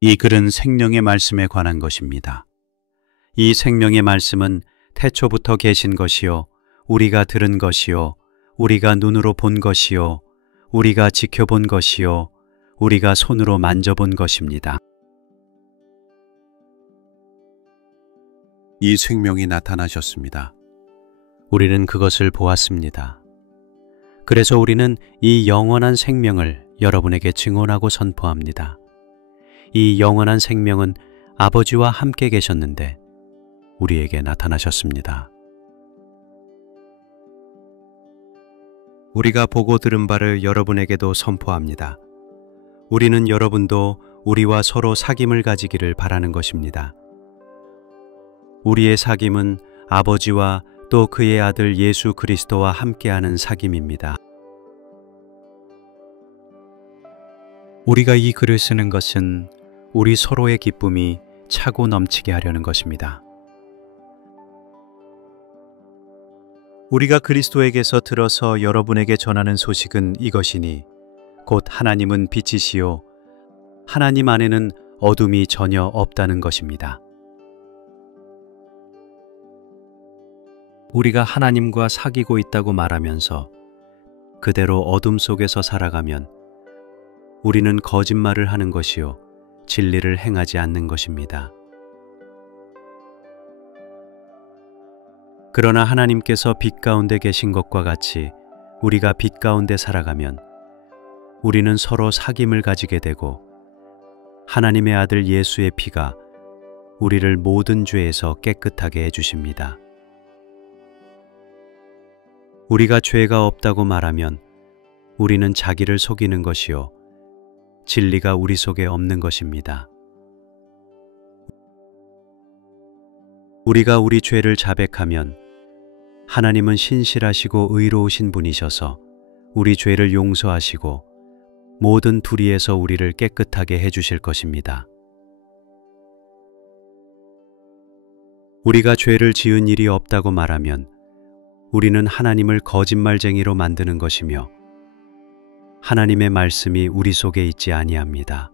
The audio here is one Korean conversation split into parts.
이 글은 생명의 말씀에 관한 것입니다. 이 생명의 말씀은 태초부터 계신 것이요 우리가 들은 것이요 우리가 눈으로 본 것이요 우리가 지켜본 것이요 우리가 손으로 만져본 것입니다. 이 생명이 나타나셨습니다. 우리는 그것을 보았습니다. 그래서 우리는 이 영원한 생명을 여러분에게 증언하고 선포합니다. 이 영원한 생명은 아버지와 함께 계셨는데 우리에게 나타나셨습니다. 우리가 보고 들은 바를 여러분에게도 선포합니다. 우리는 여러분도 우리와 서로 사귐을 가지기를 바라는 것입니다. 우리의 사귐은 아버지와 또 그의 아들 예수 그리스도와 함께하는 사귐입니다. 우리가 이 글을 쓰는 것은 우리 서로의 기쁨이 차고 넘치게 하려는 것입니다. 우리가 그리스도에게서 들어서 여러분에게 전하는 소식은 이것이니 곧 하나님은 빛이시요 하나님 안에는 어둠이 전혀 없다는 것입니다. 우리가 하나님과 사귀고 있다고 말하면서 그대로 어둠 속에서 살아가면 우리는 거짓말을 하는 것이요 진리를 행하지 않는 것입니다. 그러나 하나님께서 빛 가운데 계신 것과 같이 우리가 빛 가운데 살아가면 우리는 서로 사귐을 가지게 되고 하나님의 아들 예수의 피가 우리를 모든 죄에서 깨끗하게 해주십니다. 우리가 죄가 없다고 말하면 우리는 자기를 속이는 것이요 진리가 우리 속에 없는 것입니다. 우리가 우리 죄를 자백하면 하나님은 신실하시고 의로우신 분이셔서 우리 죄를 용서하시고 모든 불의에서 우리를 깨끗하게 해주실 것입니다. 우리가 죄를 지은 일이 없다고 말하면 우리는 하나님을 거짓말쟁이로 만드는 것이며 하나님의 말씀이 우리 속에 있지 아니합니다.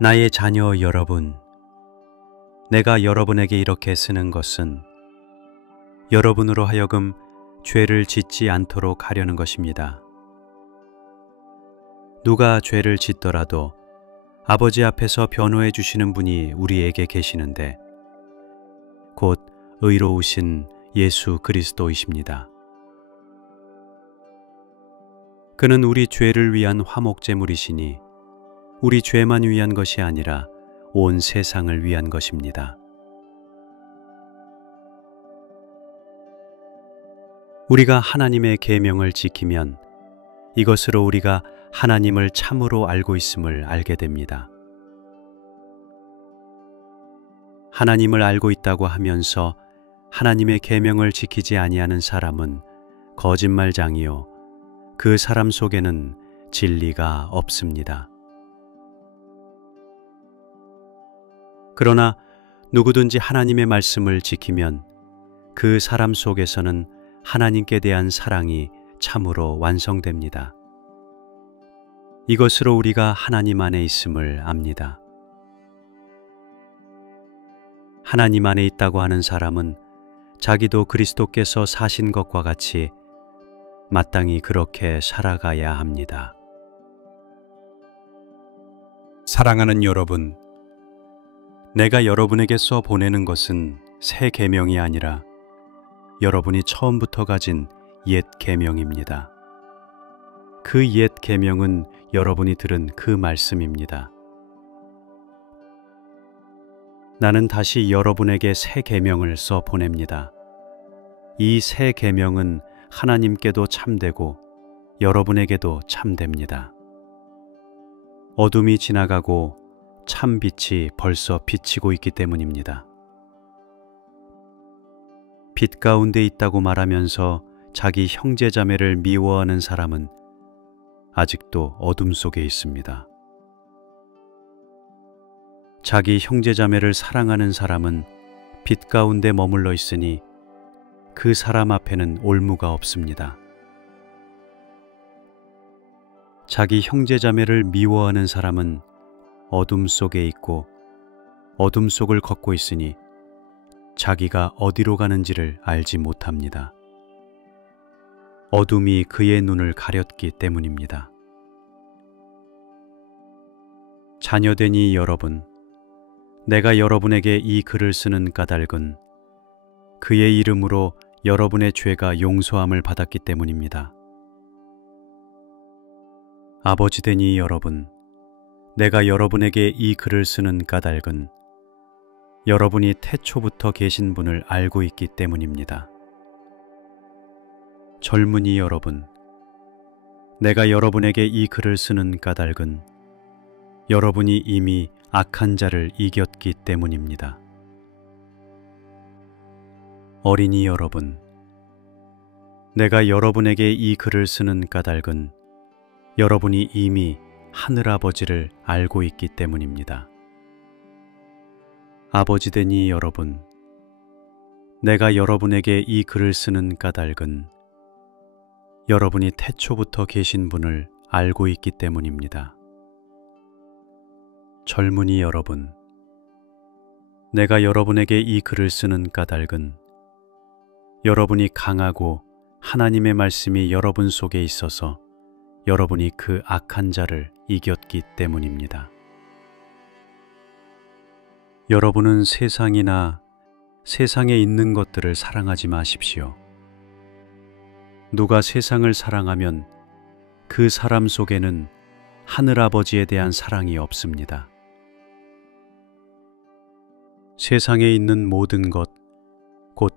나의 자녀 여러분, 내가 여러분에게 이렇게 쓰는 것은 여러분으로 하여금 죄를 짓지 않도록 하려는 것입니다. 누가 죄를 짓더라도 아버지 앞에서 변호해 주시는 분이 우리에게 계시는데 곧 의로우신 예수 그리스도이십니다. 그는 우리 죄를 위한 화목제물이시니 우리 죄만 위한 것이 아니라 온 세상을 위한 것입니다. 우리가 하나님의 계명을 지키면 이것으로 우리가 하나님을 참으로 알고 있음을 알게 됩니다. 하나님을 알고 있다고 하면서 하나님의 계명을 지키지 아니하는 사람은 거짓말장이요 그 사람 속에는 진리가 없습니다. 그러나 누구든지 하나님의 말씀을 지키면 그 사람 속에서는 하나님께 대한 사랑이 참으로 완성됩니다. 이것으로 우리가 하나님 안에 있음을 압니다. 하나님 안에 있다고 하는 사람은 자기도 그리스도께서 사신 것과 같이 마땅히 그렇게 살아가야 합니다. 사랑하는 여러분, 내가 여러분에게 써 보내는 것은 새 계명이 아니라 여러분이 처음부터 가진 옛 계명입니다. 그 옛 계명은 여러분이 들은 그 말씀입니다. 나는 다시 여러분에게 새 계명을 써 보냅니다. 이 새 계명은 하나님께도 참되고 여러분에게도 참됩니다. 어둠이 지나가고 참 빛이 벌써 비치고 있기 때문입니다. 빛 가운데 있다고 말하면서 자기 형제자매를 미워하는 사람은 아직도 어둠 속에 있습니다. 자기 형제자매를 사랑하는 사람은 빛 가운데 머물러 있으니 그 사람 앞에는 올무가 없습니다. 자기 형제자매를 미워하는 사람은 어둠 속에 있고 어둠 속을 걷고 있으니 자기가 어디로 가는지를 알지 못합니다. 어둠이 그의 눈을 가렸기 때문입니다. 자녀되니 여러분, 내가 여러분에게 이 글을 쓰는 까닭은 그의 이름으로 여러분의 죄가 용서함을 받았기 때문입니다. 아버지되니 여러분, 내가 여러분에게 이 글을 쓰는 까닭은 여러분이 태초부터 계신 분을 알고 있기 때문입니다. 젊은이 여러분, 내가 여러분에게 이 글을 쓰는 까닭은 여러분이 이미 악한 자를 이겼기 때문입니다. 어린이 여러분, 내가 여러분에게 이 글을 쓰는 까닭은 여러분이 이미 하늘아버지를 알고 있기 때문입니다. 아버지되니 여러분, 내가 여러분에게 이 글을 쓰는 까닭은 여러분이 태초부터 계신 분을 알고 있기 때문입니다. 젊은이 여러분, 내가 여러분에게 이 글을 쓰는 까닭은 여러분이 강하고 하나님의 말씀이 여러분 속에 있어서 여러분이 그 악한 자를 이겼기 때문입니다. 여러분은 세상이나 세상에 있는 것들을 사랑하지 마십시오. 누가 세상을 사랑하면 그 사람 속에는 하늘아버지에 대한 사랑이 없습니다. 세상에 있는 모든 것, 곧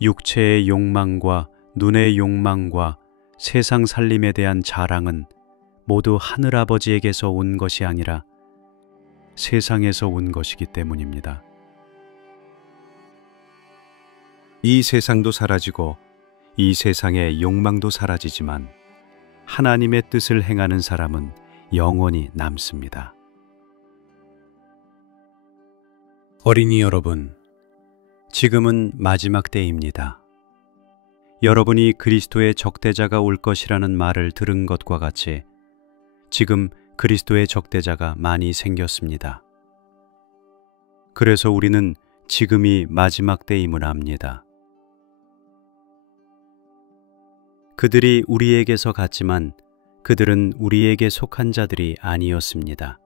육체의 욕망과 눈의 욕망과 세상 살림에 대한 자랑은 모두 하늘아버지에게서 온 것이 아니라 세상에서 온 것이기 때문입니다. 이 세상도 사라지고 이 세상의 욕망도 사라지지만 하나님의 뜻을 행하는 사람은 영원히 남습니다. 어린이 여러분, 지금은 마지막 때입니다. 여러분이 그리스도의 적대자가 올 것이라는 말을 들은 것과 같이 지금 그리스도의 적대자가 많이 생겼습니다. 그래서 우리는 지금이 마지막 때임을 압니다. 그들이 우리에게서 갔지만 그들은 우리에게 속한 자들이 아니었습니다.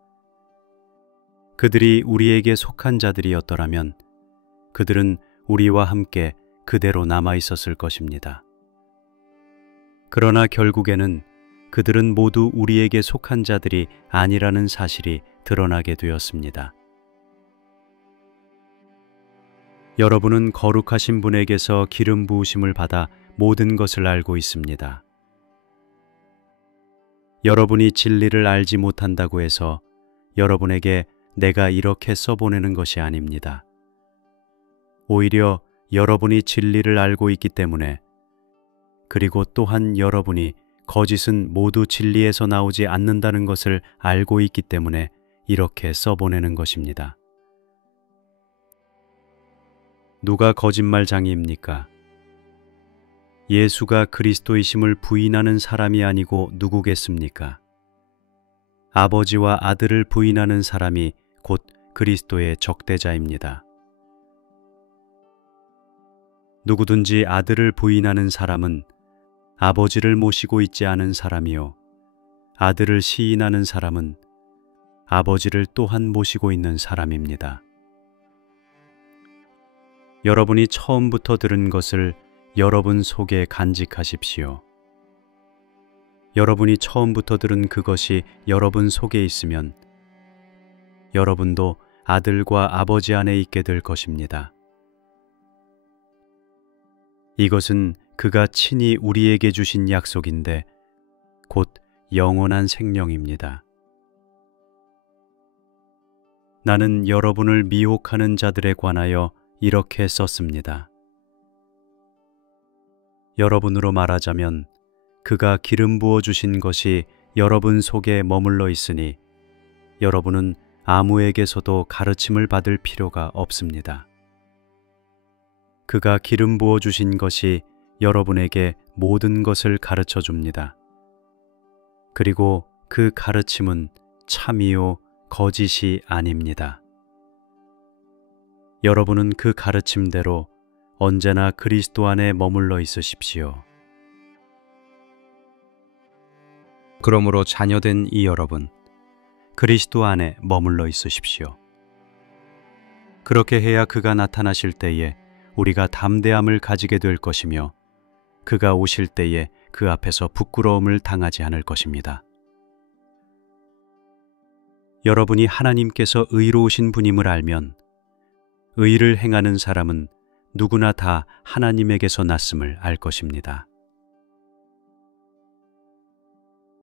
그들이 우리에게 속한 자들이었더라면 그들은 우리와 함께 그대로 남아 있었을 것입니다. 그러나 결국에는 그들은 모두 우리에게 속한 자들이 아니라는 사실이 드러나게 되었습니다. 여러분은 거룩하신 분에게서 기름 부으심을 받아 모든 것을 알고 있습니다. 여러분이 진리를 알지 못한다고 해서 여러분에게 내가 이렇게 써보내는 것이 아닙니다. 오히려 여러분이 진리를 알고 있기 때문에, 그리고 또한 여러분이 거짓은 모두 진리에서 나오지 않는다는 것을 알고 있기 때문에 이렇게 써보내는 것입니다. 누가 거짓말장이입니까? 예수가 그리스도이심을 부인하는 사람이 아니고 누구겠습니까? 아버지와 아들을 부인하는 사람이 곧 그리스도의 적대자입니다. 누구든지 아들을 부인하는 사람은 아버지를 모시고 있지 않은 사람이요, 아들을 시인하는 사람은 아버지를 또한 모시고 있는 사람입니다. 여러분이 처음부터 들은 것을 여러분 속에 간직하십시오. 여러분이 처음부터 들은 그것이 여러분 속에 있으면 여러분도 아들과 아버지 안에 있게 될 것입니다. 이것은 그가 친히 우리에게 주신 약속인데 곧 영원한 생명입니다. 나는 여러분을 미혹하는 자들에 관하여 이렇게 썼습니다. 여러분으로 말하자면 그가 기름 부어 주신 것이 여러분 속에 머물러 있으니 여러분은 아무에게서도 가르침을 받을 필요가 없습니다. 그가 기름 부어 주신 것이 여러분에게 모든 것을 가르쳐 줍니다. 그리고 그 가르침은 참이요 거짓이 아닙니다. 여러분은 그 가르침대로 언제나 그리스도 안에 머물러 있으십시오. 그러므로 자녀된 이 여러분, 그리스도 안에 머물러 있으십시오. 그렇게 해야 그가 나타나실 때에 우리가 담대함을 가지게 될 것이며 그가 오실 때에 그 앞에서 부끄러움을 당하지 않을 것입니다. 여러분이 하나님께서 의로우신 분임을 알면 의를 행하는 사람은 누구나 다 하나님에게서 났음을 알 것입니다.